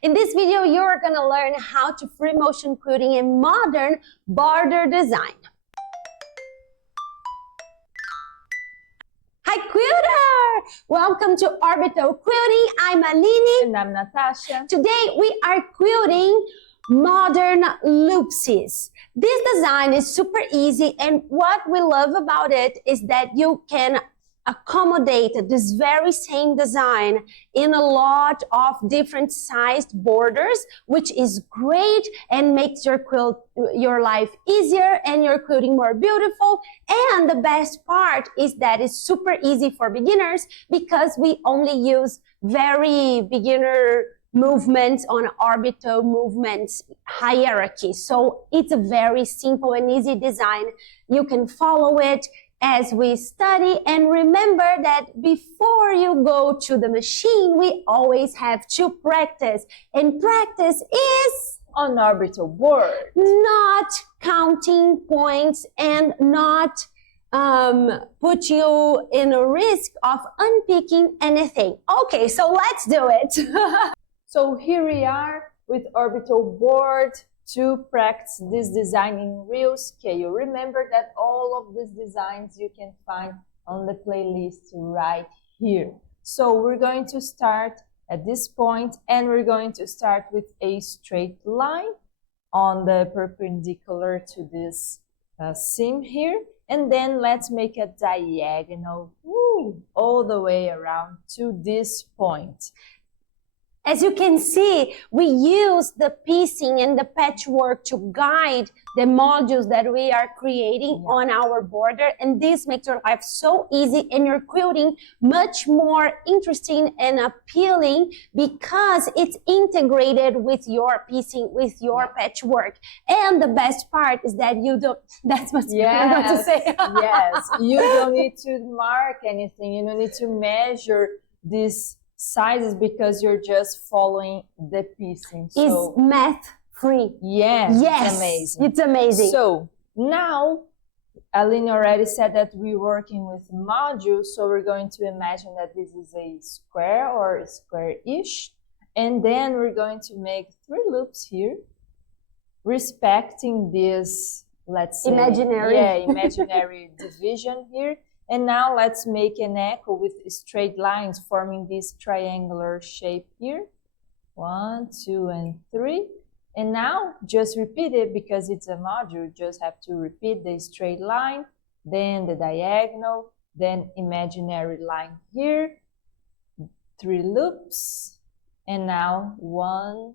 In this video, you're going to learn how to free motion quilting in modern border design. Hi quilter! Welcome to Orbital Quilting. I'm Aline. And I'm Natasha. Today we are quilting modern loopsies. This design is super easy, and what we love about it is that you can accommodate this very same design in a lot of different sized borders, which is great and makes your life easier and your quilting more beautiful. And the best part is that it's super easy for beginners because we only use very beginner movements on orbital movements hierarchy. So it's a very simple and easy design. You can follow it as we study, and remember that before you go to the machine, we always have to practice, and practice is on orbital board, not counting points and not put you in a risk of unpicking anything. Okay, so let's do it. So here we are with orbital board to practice this design in real scale. Remember that all of these designs you can find on the playlist right here. So we're going to start at this point, and we're going to start with a straight line on the perpendicular to this seam here. And then let's make a diagonal all the way around to this point. As you can see, we use the piecing and the patchwork to guide the modules that we are creating on our border, and this makes your life so easy and your quilting much more interesting and appealing because it's integrated with your piecing, with your patchwork. And the best part is that you don't, that's what I'm going to say. Yes, you don't need to mark anything, you don't need to measure this sizes because you're just following the piecing. So, it's math free. Yes, yes, it's amazing. It's amazing. So now, Aline already said that we're working with modules, so we're going to imagine that this is a square or square-ish, and then we're going to make 3 loops here, respecting this, let's say, imaginary division here. And now let's make an echo with straight lines forming this triangular shape here. 1, 2, and 3. And now just repeat it because it's a module. Just have to repeat the straight line, then the diagonal, then imaginary line here. 3 loops. And now 1,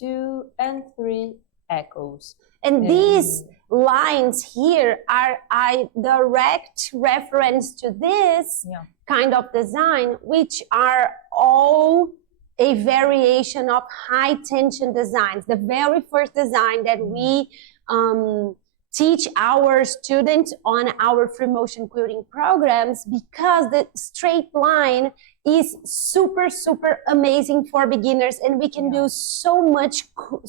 2, and 3 echoes. And these lines here are a direct reference to this kind of design, which are all a variation of high tension designs. The very first design that we teach our students on our free motion quilting programs, because the straight line is super, super amazing for beginners, and we can do so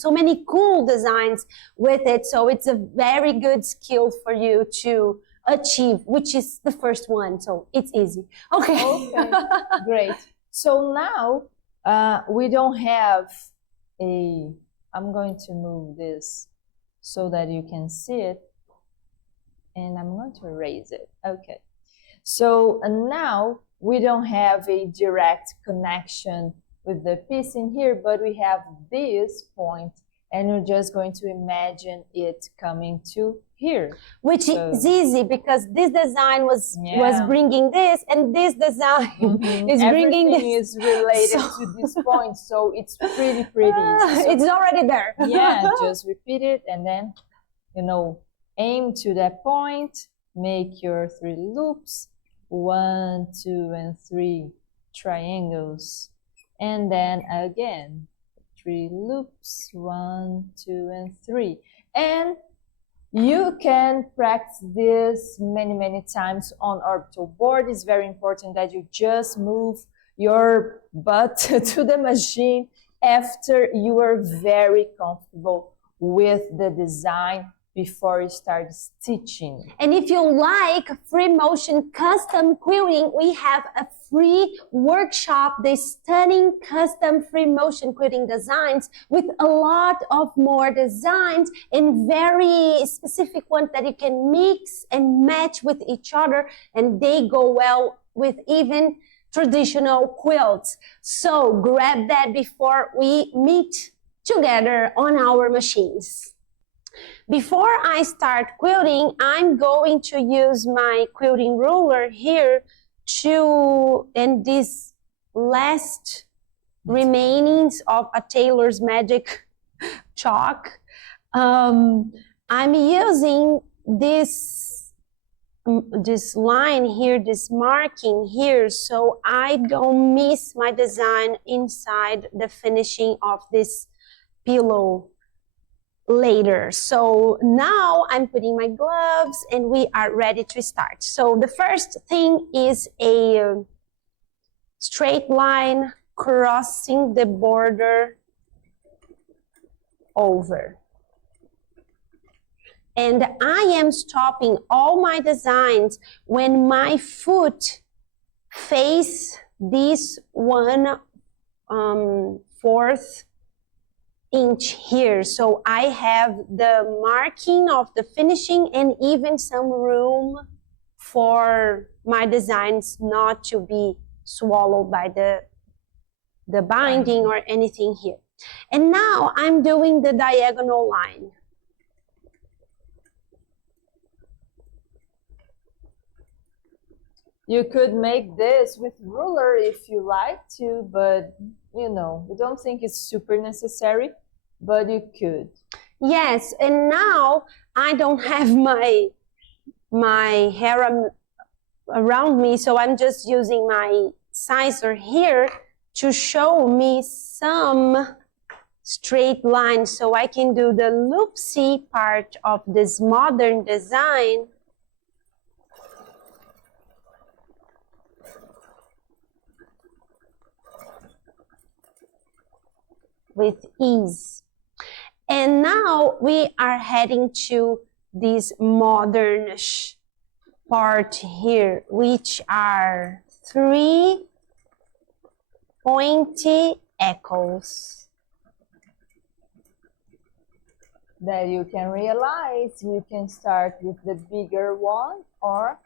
many cool designs with it. So it's a very good skill for you to achieve, which is the first one. So it's easy. Okay. Great. So now we don't have I'm going to move this so that you can see it, and I'm going to erase it. Okay. So now we don't have a direct connection with the piecing here, but we have this point, and we're just going to imagine it coming to here. Which is easy because this design was bringing this, and this design is bringing this. Everything is related to this point, so it's pretty easy. So, it's already there. Just repeat it, and then, aim to that point, make your 3 loops, 1, 2, and 3 triangles, and then again 3 loops, 1, 2, and 3. And you can practice this many times on orbital board. It's very important that you just move your butt to the machine after you are very comfortable with the design before you start stitching. And if you like free motion custom quilting, we have a free workshop, the stunning custom free motion quilting designs with a lot of more designs and very specific ones that you can mix and match with each other, and they go well with even traditional quilts. So grab that before we meet together on our machines. Before I start quilting, I'm going to use my quilting ruler here and this last remainings of a tailor's magic chalk. I'm using this line here, this marking here, so I don't miss my design inside the finishing of this pillow later. So now I'm putting my gloves and we are ready to start. So the first thing is a straight line crossing the border over. And I am stopping all my designs when my foot face this 1/4 inch here. So I have the marking of the finishing and even some room for my designs not to be swallowed by the binding or anything here. And now I'm doing the diagonal line. You could make this with ruler if you like to, but you know, we don't think it's super necessary, but you could. Yes, and now I don't have my hair around me, so I'm just using my scissor here to show me some straight lines so I can do the loopsy part of this modern design with ease. And now we are heading to this modern part here, which are 3 pointy echoes. That you can realize you can start with the bigger one, or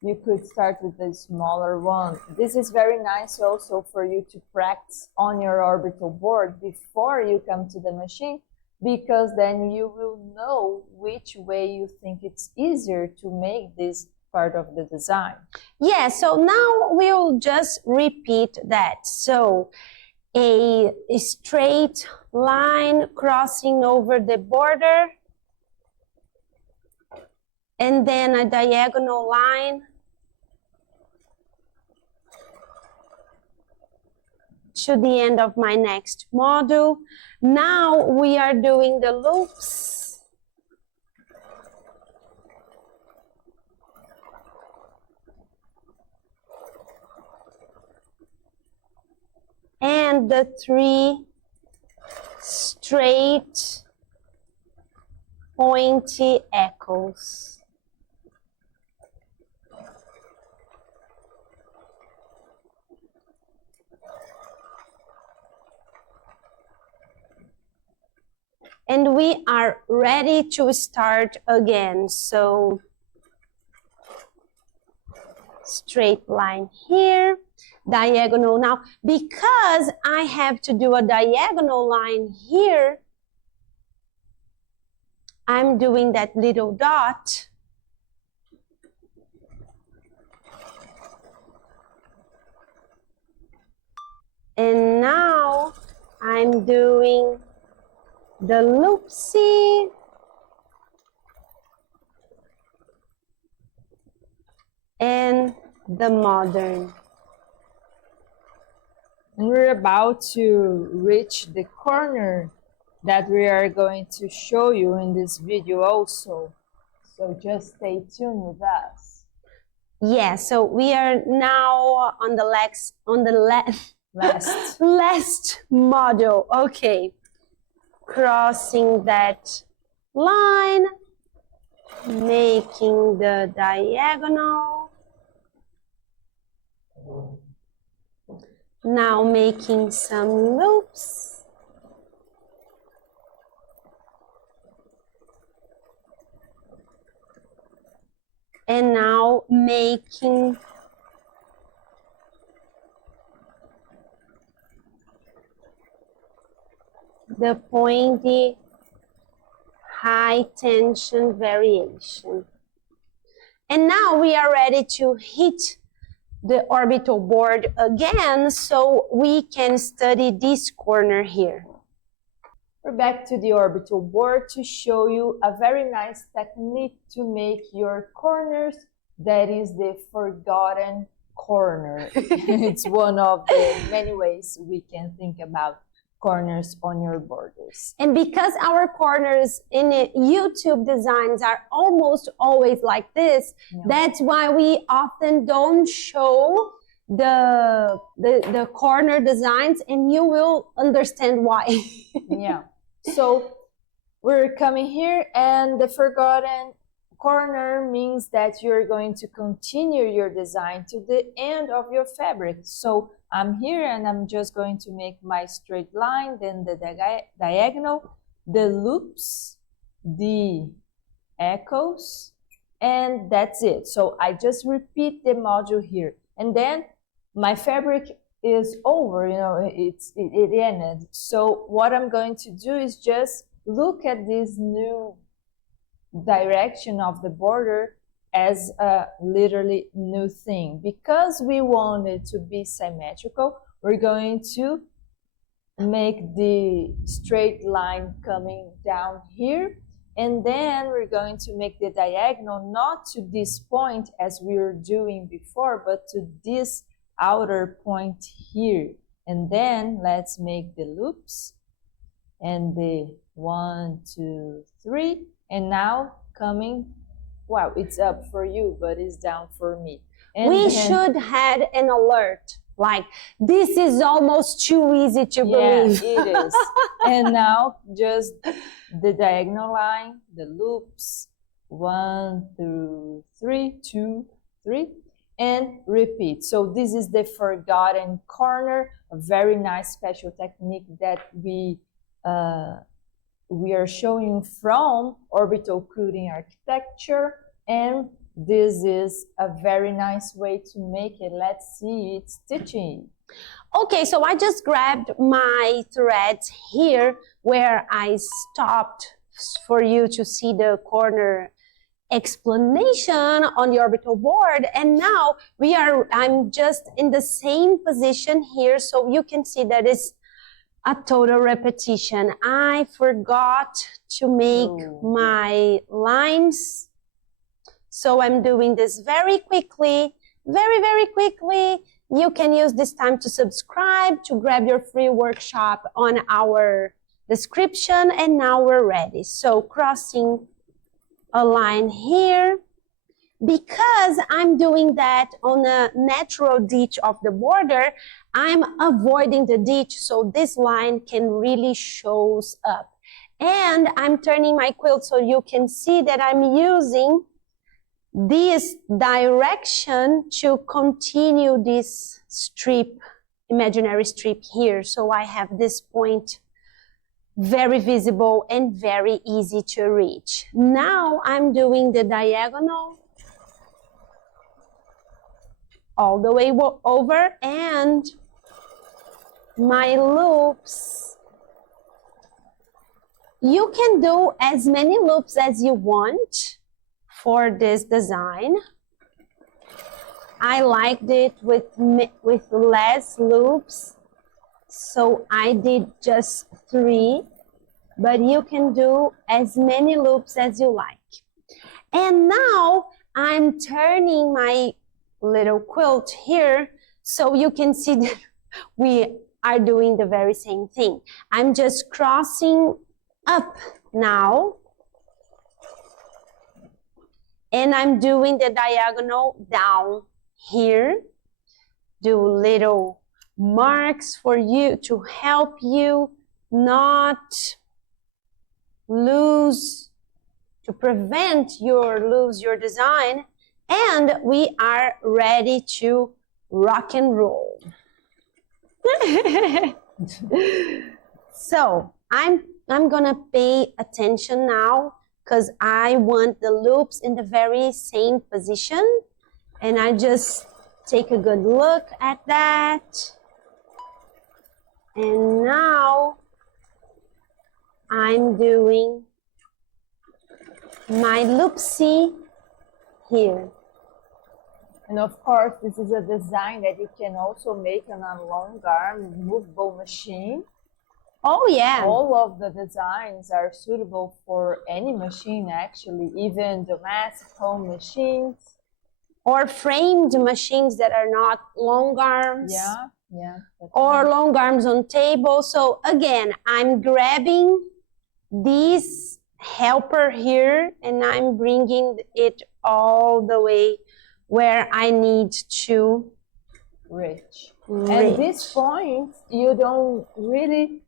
you could start with the smaller one. This is very nice also for you to practice on your orbital board before you come to the machine, because then you will know which way you think it's easier to make this part of the design. Yeah, so now we'll just repeat that. So a straight line crossing over the border, and then a diagonal line to the end of my next module. Now we are doing the loops. And the 3 straight pointy echoes. And we are ready to start again. So straight line here, diagonal. Now, because I have to do a diagonal line here, I'm doing that little dot. And now I'm doing the loopsy and the modern. We're about to reach the corner that we are going to show you in this video also. So just stay tuned with us. Yeah, so we are now on the last module. Okay. Crossing that line making the diagonal. Now making some loops. And now making the pointy high tension variation. And now we are ready to hit the orbital board again so we can study this corner here. We're back to the orbital board to show you a very nice technique to make your corners. That is the forgotten corner. It's one of the many ways we can think about corners on your borders. And because our corners in YouTube designs are almost always like this, that's why we often don't show the corner designs, and you will understand why. Yeah. So we're coming here, and the forgotten corner means that you're going to continue your design to the end of your fabric. So I'm here and I'm just going to make my straight line, then the diagonal, the loops, the echoes, and that's it. So I just repeat the module here, and then my fabric is over, you know, it ended. So what I'm going to do is just look at this new direction of the border as a literally new thing. Because we want it to be symmetrical, we're going to make the straight line coming down here, and then we're going to make the diagonal not to this point as we were doing before, but to this outer point here. And then let's make the loops and the 1, 2, 3. And now coming, wow, it's up for you, but it's down for me. And we should have an alert, like, this is almost too easy to believe. Yeah, it is. And now just the diagonal line, the loops, 1 through 3, 2, 3, and repeat. So this is the forgotten corner, a very nice special technique that we are showing from orbital quilting architecture, and this is a very nice way to make it. Let's see it stitching. Okay, so I just grabbed my threads here where I stopped for you to see the corner explanation on the orbital board, and now I'm just in the same position here, so you can see that it's a total repetition. I forgot to make my lines, so I'm doing this very quickly, very quickly. You can use this time to subscribe, to grab your free workshop on our description, and now we're ready. So crossing a line here, because I'm doing that on a natural ditch of the border, I'm avoiding the ditch so this line can really shows up. And I'm turning my quilt so you can see that I'm using this direction to continue this strip, imaginary strip here. So I have this point very visible and very easy to reach. Now I'm doing the diagonal all the way over, and my loops. You can do as many loops as you want for this design. I liked it with less loops, so I did just 3, but you can do as many loops as you like. And now I'm turning my little quilt here so you can see that we are doing the very same thing. I'm just crossing up now, and I'm doing the diagonal down here. Do little marks for you to help you not lose to prevent you lose your design, and we are ready to rock and roll. So I'm gonna pay attention now because I want the loops in the very same position, and I just take a good look at that. And now I'm doing my loopsy here. And of course, this is a design that you can also make on a long arm movable machine. Oh yeah. All of the designs are suitable for any machine, actually, even domestic home machines. Or framed machines that are not long arms. Yeah. Or long arms on table. So again, I'm grabbing this helper here and I'm bringing it all the way where I need to reach. At this point, you don't really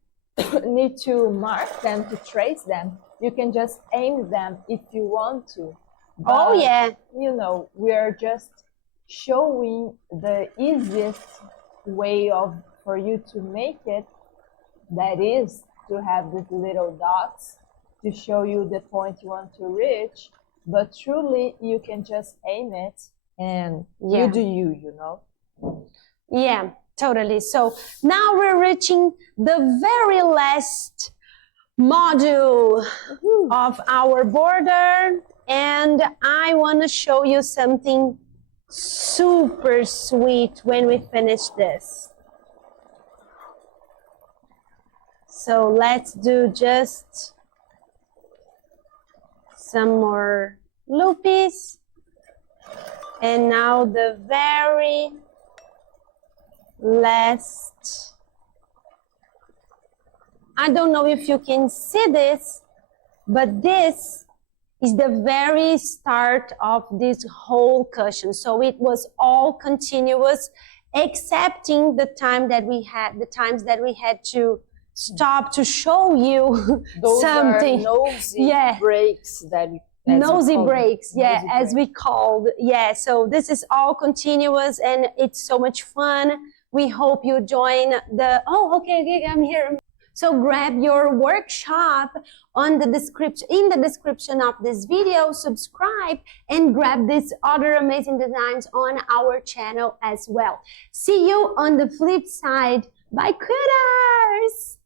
need to mark them, to trace them. You can just aim them if you want to. But, oh yeah. You know, we are just showing the easiest way for you to make it. That is to have these little dots to show you the point you want to reach. But truly, you can just aim it and you do you know. Yeah, totally. So now we're reaching the very last module of our border, and I want to show you something super sweet when we finish this. So let's do just some more loopies. And now the very last, I don't know if you can see this, but this is the very start of this whole cushion. So it was all continuous, excepting the times that we had to stop to show you those something. Are nosy breaks that nosy breaks, as we called. Yeah, so this is all continuous and it's so much fun. We hope you join the, okay, I'm here. So grab your workshop on the description, in the description of this video, subscribe and grab these other amazing designs on our channel as well. See you on the flip side. Bye, critters!